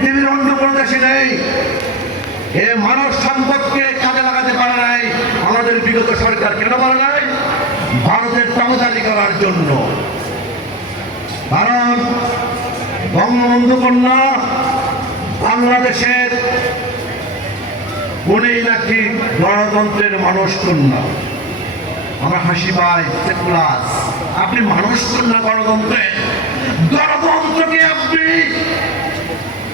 নেই। এ মানব সম্পদকে কাজে লাগাতে পারে নাই। আমাদের বিগত সরকার কেন পারে নাই? ভারতের চামচারি করার জন্য। কারণ বঙ্গবন্ধু কন্যা বাংলাদেশের উনি নাকি গণতন্ত্রের মানুষ কন্যা। আমরা হাসি পাই সেকুলার আপনি মানুষ কন্যা গণতন্ত্রের। গণতন্ত্রকে আপনি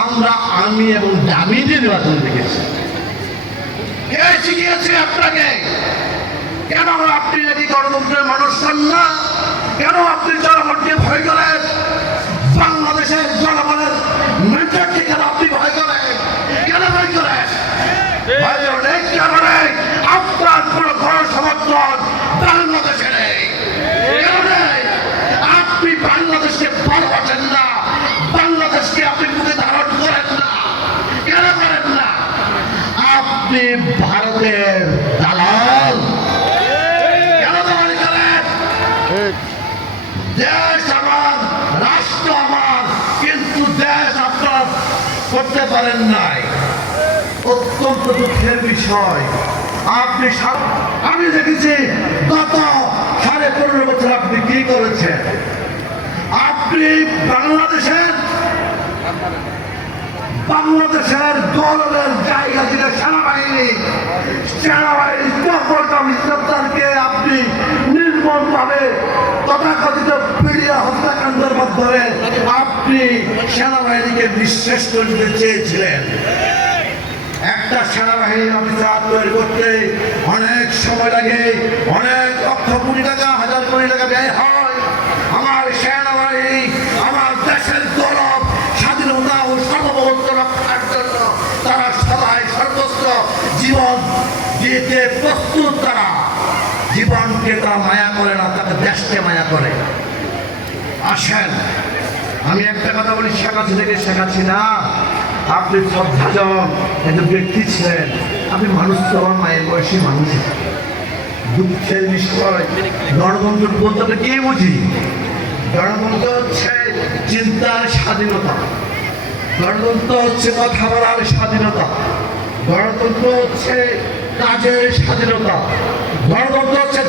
আমরা আমি এবং দামি নির্বাচন দেখেছি কে শিখিয়েছে আপনাকে? কেন আপনি নাকি গণতন্ত্রের মানুষ চান না? কেন আপনি জনগণকে ভয় করেন? বাংলাদেশের আপনি ভারতের দালাল। দেশ আমার রাষ্ট্র আমার কিন্তু দেশ আপনার করতে পারেন নাই। অত্যন্ত দুঃখের বিষয়। আপনি আমি দেখেছি গত সাড়ে পনেরো বছর আপনি কি করেছেন? আপনি বাংলাদেশের বাংলাদেশের গৌরবের জায়গা ছিল সেনাবাহিনী সেনাবাহিনী চক্রটা মিত্রতাকে আপনি নির্মমভাবে তথাকথিত পিড়িয়া হত্যাকাণ্ডের মাধ্যমে আপনি সেনাবাহিনীকে নিঃশেষ করতে চেয়েছিলেন। একটা সেনাবাহিনী অফিসার তৈরি করতে অনেক সময় লাগে, অনেক লক্ষ কোটি টাকা, হাজার কোটি টাকা ব্যয় হয়। জীবন দিতে প্রস্তুত তারা। জীবনকে তারা মায়া করে না তাকে দেশকে মায়া করে। আসেন, আমি একটা কথা বলি, শেখাচ্ছি থেকে শেখাচ্ছি না। আপনি শ্রদ্ধাজন একজন ব্যক্তি ছিলেন। আপনি মানুষ তো আমার মায়ের বয়সী মানুষ। দুঃখের বিষয় গণতন্ত্র বলতে কে বুঝি? গণতন্ত্র হচ্ছে চিন্তার স্বাধীনতা। গণতন্ত্র হচ্ছে কথা বলার স্বাধীনতা। গণতন্ত্র হচ্ছে কাজের স্বাধীনতা। গণতন্ত্র হচ্ছে